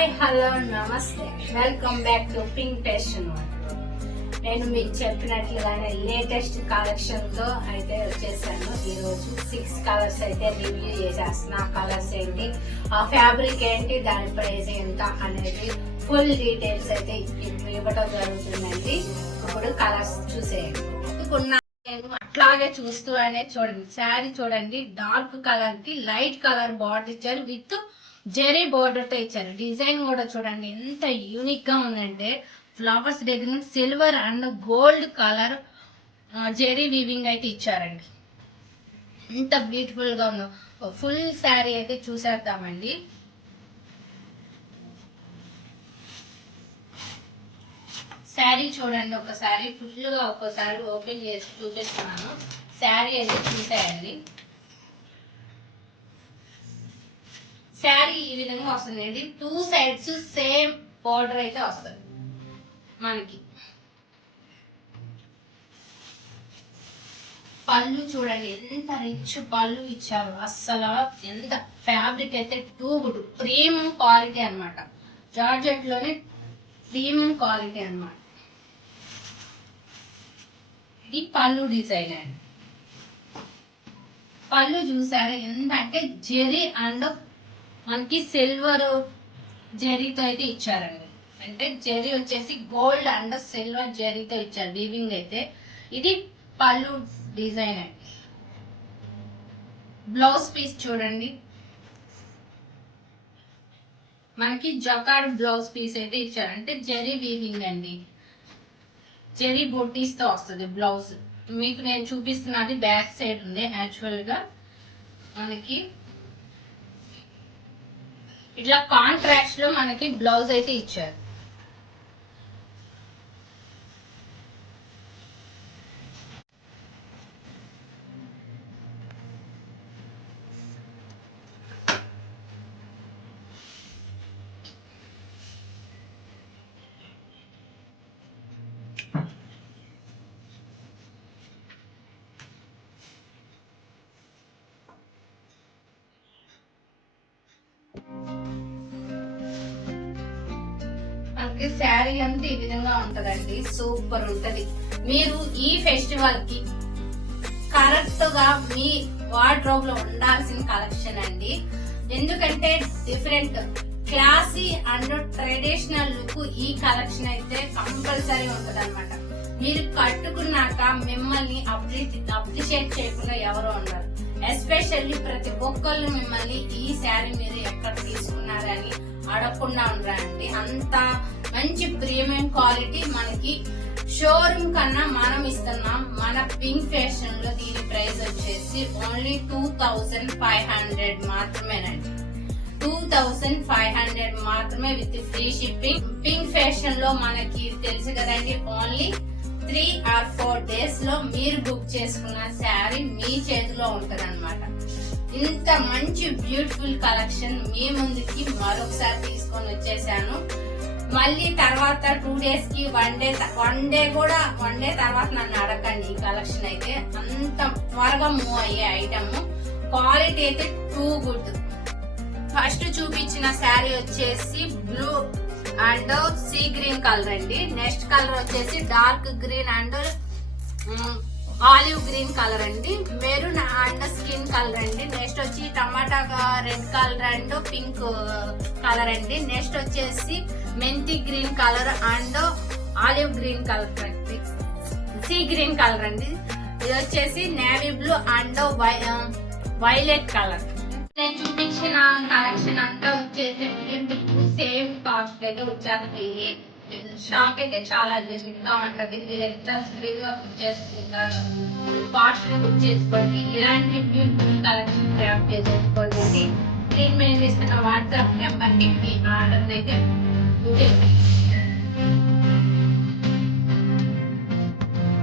Hi hello నమస్తే, welcome back to pink fashion. నేను మీకు చెప్పినట్లుగానే లేటెస్ట్ కలెక్షన్ తో అయితే వచ్చేసాను. ఈ రోజు 6 కలర్స్ అయితే రివ్యూ చేసేస్తున్నా. కలర్స్ ఏంటి, ఆ ఫ్యాబ్రిక్ ఏంటి, దాని ప్రైస్ ఎంత అనేది ఫుల్ డీటెయిల్స్ అయితే ఇవ్వడం జరుగుతుందండి. ఇప్పుడు కలర్స్ చూసేయండి. నేను అట్లాగే చూస్తూ అనేది చూడండి. శారీ చూడండి, డార్క్ కలర్ కి లైట్ కలర్ బార్డర్ ఇచ్చారు, విత్ జెరీ బోర్డర్ తో ఇచ్చారు. డిజైన్ కూడా చూడండి ఎంత యూనిక్ గా ఉందంటే, flowers design silver and gold colour zari weaving అయితే ఇచ్చారండి. ఎంత బ్యూటిఫుల్ గా ఉందో. ఫుల్ శారీ అయితే చూసేద్దామండి. శారీ చూడండి ఒకసారి, ఫుల్ గా ఒక్కసారి ఓపెన్ చేసి చూపిస్తున్నాను. శారీ అయితే చూసేయండి. శారీ ఈ విధంగా వస్తుంది. 2 సైడ్స్ సేమ్ బోర్డర్ అయితే వస్తుంది మనకి. పళ్ళు చూడండి ఎంత రిచ్ పళ్ళు ఇచ్చారు. అస్సలు ఎంత ఫ్యాబ్రిక్ అయితే టూ గుడ్, ప్రీమియం క్వాలిటీ అనమాట. జార్జెట్ లోనే ప్రీమియం క్వాలిటీ అనమాట. ఇది పళ్ళు డిజైన్ అండి. పళ్ళు చూసారు ఎంత అంటే జెరీ అండ్ మనకి సిల్వర్ జెరీతో అయితే ఇచ్చారండి. అంటే జెరీ వచ్చేసి గోల్డ్ అండ్ సిల్వర్ జెరీతో ఇచ్చారు వీవింగ్ అయితే. ఇది పళ్ళు డిజైన్ అండి. బ్లౌజ్ పీస్ చూడండి, మనకి జకార్డ్ బ్లౌజ్ పీస్ అయితే ఇచ్చారు. అంటే జెరీ వీవింగ్ అండి, జెరీ బొట్టీస్ తో వస్తుంది బ్లౌజ్. మీకు నేను చూపిస్తున్నది బ్యాక్ సైడ్ ఉంది. యాక్చువల్ గా మనకి ఇట్లా కాంట్రాక్ట్స్ లో మనకి బ్లౌజ్ అయితే ఇచ్చారు. మనకి శారీ అంతా ఈ విధంగా ఉంటదండి. సూపర్ ఉంటది. మీరు ఈ ఫెస్టివల్ కి కరెక్ట్ గా మీ వార్డ్రోబ్ లో ఉండాల్సిన కలెక్షన్ అండి. ఎందుకంటే different classy and traditional look ఈ కలెక్షన్ అయితే కంపల్సరీ ఉంటది అనమాట. మీరు కట్టుకున్నాక మిమ్మల్ని అప్రిషియేట్ చేయకుండా ఎవరో ఉండరు. ఎస్పెషల్లీ ప్రతి ఒక్కళ్ళు మిమ్మల్ని ఈ శారీ మీరు ఎక్కడ తీసుకున్నారని అడగకుండా ఉండరండి. అంత మంచి ప్రీమియం క్వాలిటీ మనకి షోరూమ్ కన్నా మనం ఇస్తున్నాం. మన పింక్ ఫ్యాషన్ లో దీని ప్రైస్ వచ్చేసి ఓన్లీ 2500 మాత్రమేనండి. 2500 మాత్రమే with free shipping. Pink fashion లో మనకి తెలుసు కదండి, ఓన్లీ 3 or 4 days లో మీరు బుక్ చేసుకున్న శారీ మీ చేతిలో ఉంటది అనమాట. ఇంత మంచి బ్యూటిఫుల్ కలెక్షన్ మీ ముందుకి మరొకసారి తీసుకొని వచ్చేసాను. మళ్ళీ తర్వాత 2 days కి 1 డే తర్వాత నన్ను అడగండి. ఈ కలెక్షన్ అయితే అంత త్వరగా మూవ్ అయ్యే ఐటమ్. క్వాలిటీ అయితే టూ గుడ్. ఫస్ట్ చూపించిన శారీ వచ్చేసి blue and sea green colour అండి. నెక్స్ట్ కలర్ వచ్చేసి dark green and olive green colour అండి. మెరూన్ అండ్ స్కిన్ కలర్ అండి. నెక్స్ట్ వచ్చి tomato red colour and pink colour అండి. నెక్స్ట్ వచ్చేసి మెంతి green colour and olive green colour అండి. Sea green colour అండి. ఇది వచ్చేసి navy blue and violet colour. నేను చూపించిన కలెక్షన్ అంతా వచ్చేసి సేమ్ కాస్ట్ అయితే వచ్చేది. షాప్ అయితే చాలా గా ఉంటది. మీరు ఎంత స్పీడ్గా బుక్ చేసుకుంటారు, ఫాస్ట్ బుక్ చేసుకోండి. ఇలాంటి బ్యూటిఫుల్ కలెక్షన్ గ్రాప్ చేసేసుకోండి. స్క్రీన్ మీద ఇస్తున్న వాట్సాప్ నెంబర్ కి మీ ఆర్డర్ అయితే బుక్ చేసుకోండి.